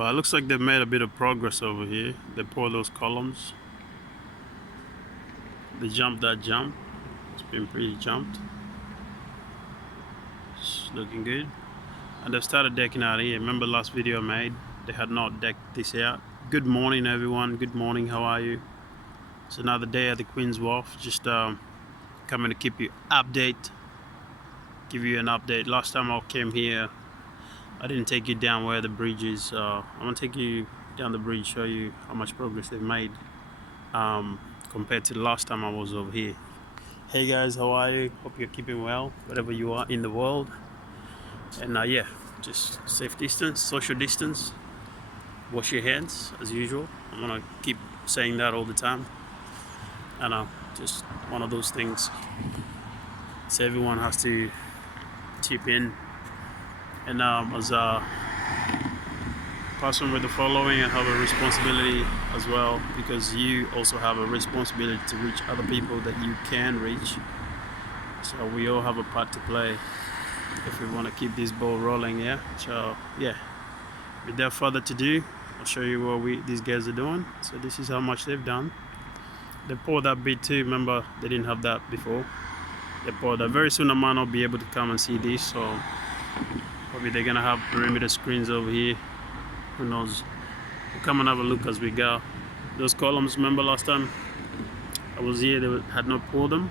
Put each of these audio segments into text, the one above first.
Well, it looks like they've made a bit of progress over here. They poured those columns. They jumped that jump. It's been pretty jumped. It's looking good. And they've started decking out here. Remember last video I made? They had not decked this out. Good morning, everyone. Good morning. How are you? It's another day at the Queen's Wharf. Just coming to keep you update. Give you an update. Last time I came here, I didn't take you down where the bridge is. I'm gonna take you down the bridge, show you how much progress they've made compared to the last time I was over here. Hey guys, how are you? Hope you're keeping well, wherever you are in the world. And yeah, just safe distance, social distance. Wash your hands as usual. I'm gonna keep saying that all the time. I know, just one of those things. So everyone has to chip in. And as a person with the following, I have a responsibility as well, because you also have a responsibility to reach other people that you can reach. So we all have a part to play if we want to keep this ball rolling. Yeah. So yeah, without further ado, I'll show you what these guys are doing. So this is how much they've done. They poured that bit too. Remember, they didn't have that before. They poured that. Very soon I might not be able to come and see this, so probably they're gonna have perimeter screens over here. Who knows? We'll come and have a look as we go. Those columns, remember last time I was here, they had not poured them.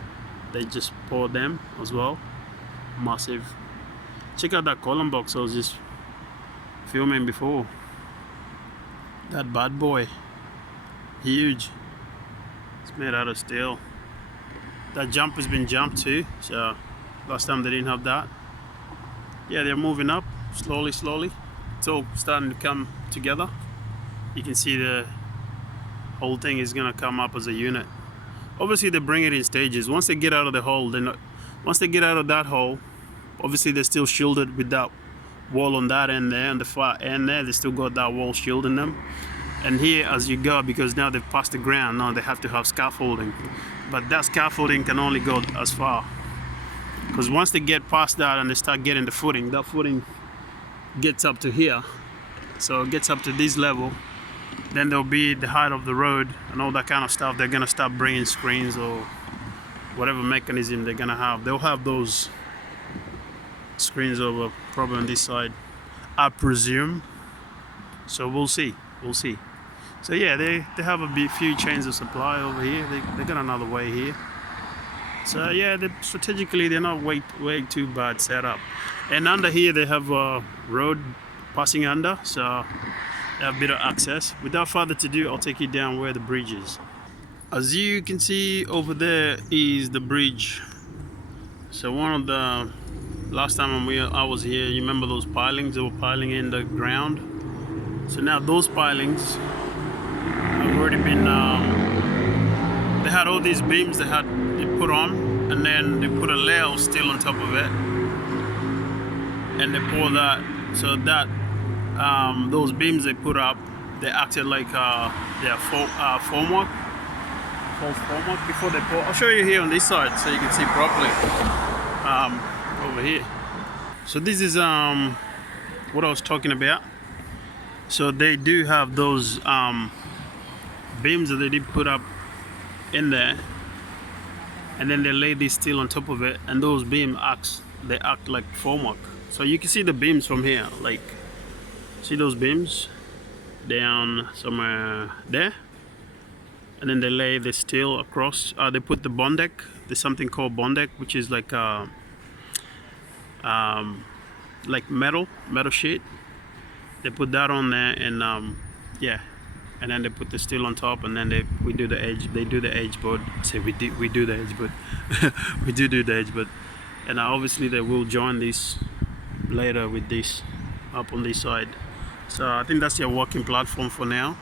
They just poured them as well. Massive. Check out that column box I was just filming before. That bad boy. Huge. It's made out of steel. That jump has been jumped too. So last time they didn't have that. Yeah, they're moving up slowly. It's all starting to come together. You can see the whole thing is gonna come up as a unit. Obviously they bring it in stages. Once they get out of the hole, once they get out of that hole, obviously they're still shielded with that wall on that end there, and the far end there, they still got that wall shielding them. And here as you go, because now they've passed the ground, now they have to have scaffolding. But that scaffolding can only go as far. Because once they get past that and they start getting the footing, that footing gets up to here. So it gets up to this level. Then there'll be the height of the road and all that kind of stuff. They're gonna start bringing screens or whatever mechanism they're gonna have. They'll have those screens over probably on this side, I presume. So we'll see. So yeah, they have a few chains of supply over here. They got another way here. So yeah, strategically they're not way too bad set up. And under here they have a road passing under, so they have a bit of access. Without further ado, I'll take you down where the bridge is. As you can see over there is the bridge. So one of the last time I was here, you remember those pilings? They were piling in the ground. So now those pilings have already been. They had all these beams they put on, and then they put a layer of steel on top of it, and they pour that. So that those beams they put up, they acted like their formwork. False formwork before they pour. I'll show you here on this side so you can see properly. Over here. So this is what I was talking about. So they do have those beams that they did put up in there, and then they lay this steel on top of it, and those beams act like formwork. So you can see the beams from here, like see those beams down somewhere there, and then they lay the steel across. They put the bond deck. There's something called bond deck, which is like metal sheet. They put that on there, and yeah, and then they put the steel on top, and then we do the edge. They do the edge board. We do the edge board. We do the edge board, and obviously they will join this later with this up on this side. So I think that's their working platform for now.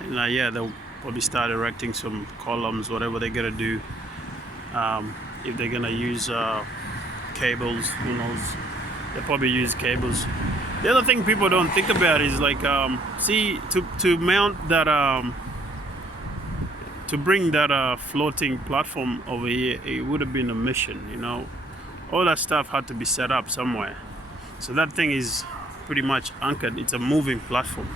And yeah, they'll probably start erecting some columns, whatever they're gonna do. If they're gonna use cables, who knows? They'll probably use cables. The other thing people don't think about is like, see, to mount that, to bring that floating platform over here, it would have been a mission, you know. All that stuff had to be set up somewhere. So that thing is pretty much anchored. It's a moving platform.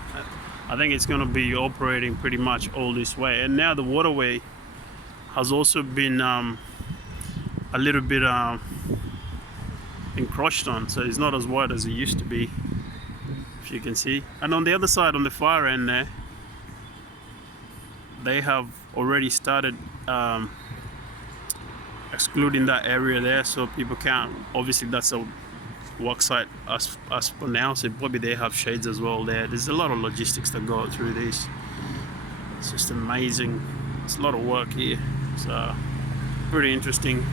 I think it's going to be operating pretty much all this way. And now the waterway has also been a little bit encroached on, so it's not as wide as it used to be, if you can see. And on the other side, on the far end there, they have already started excluding that area there, so people can't. Obviously that's a work site as for now, so probably they have shades as well there. There's a lot of logistics that go through this. It's just amazing. It's a lot of work here, so pretty interesting.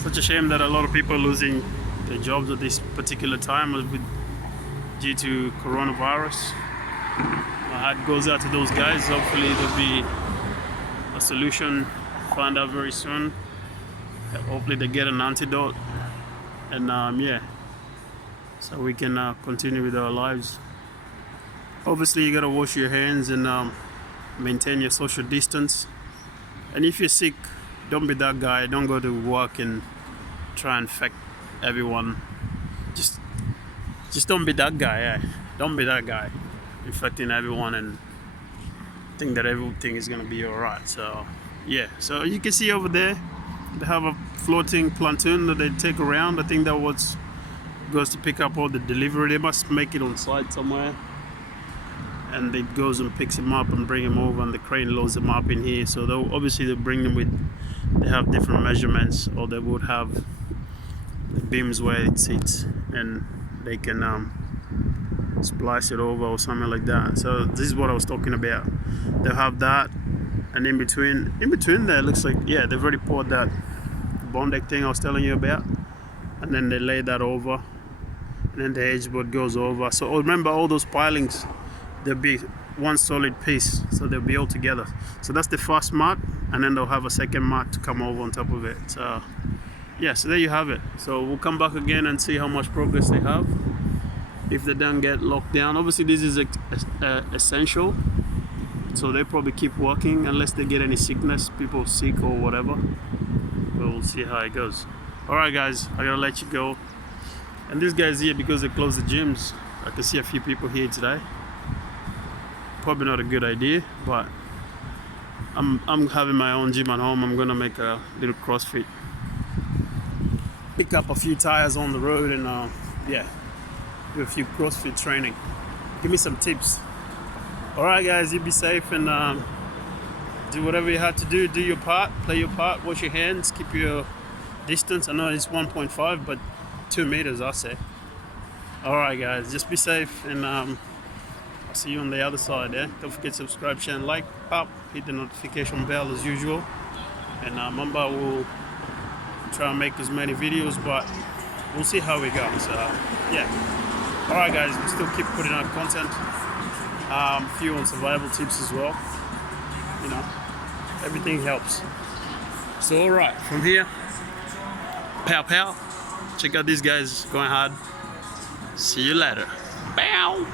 Such a shame that a lot of people are losing their jobs at this particular time due to coronavirus. My heart goes out to those guys. Hopefully there'll be a solution found out very soon. Hopefully they get an antidote, and yeah, so we can continue with our lives. Obviously you gotta wash your hands and maintain your social distance. And if you're sick, don't be that guy. Don't go to work and try and infect everyone. Just don't be that guy. Don't be that guy infecting everyone and think that everything is gonna be alright. So yeah, so you can see over there they have a floating pontoon that they take around. I think that goes to pick up all the delivery. They must make it on site somewhere, and it goes and picks them up and bring them over, and the crane loads them up in here. So they'll bring them with, they have different measurements, or they would have the beams where it sits, and they can splice it over or something like that. So this is what I was talking about. They'll have that, and in between there, it looks like, yeah, they've already poured that bond deck thing I was telling you about, and then they lay that over, and then the edge board goes over. So remember, all those pilings, there'll be one solid piece, so they'll be all together. So that's the first mat, and then they'll have a second mat to come over on top of it. So yeah, so there you have it. So we'll come back again and see how much progress they have, if they don't get locked down. Obviously this is essential, so they probably keep working unless they get any sickness, people sick or whatever. We'll see how it goes. Alright guys, I gotta let you go. And this guy's here because they closed the gyms. I can see a few people here today. Probably not a good idea, but I'm having my own gym at home. I'm gonna make a little CrossFit, pick up a few tires on the road, and yeah, do a few CrossFit training. Give me some tips. Alright guys, you be safe and do whatever you have to do. Do your part, play your part, wash your hands, keep your distance. I know it's 1.5, but 2 meters, I say. Alright guys, just be safe, and I'll see you on the other side. Don't forget to subscribe, share and like, pop, hit the notification bell as usual, and Mamba will try and make as many videos, but we'll see how we go. So yeah, alright guys, we still keep putting out content, a few on survival tips as well. You know, everything helps. So alright, from here, pow pow, check out these guys going hard. See you later. Bow.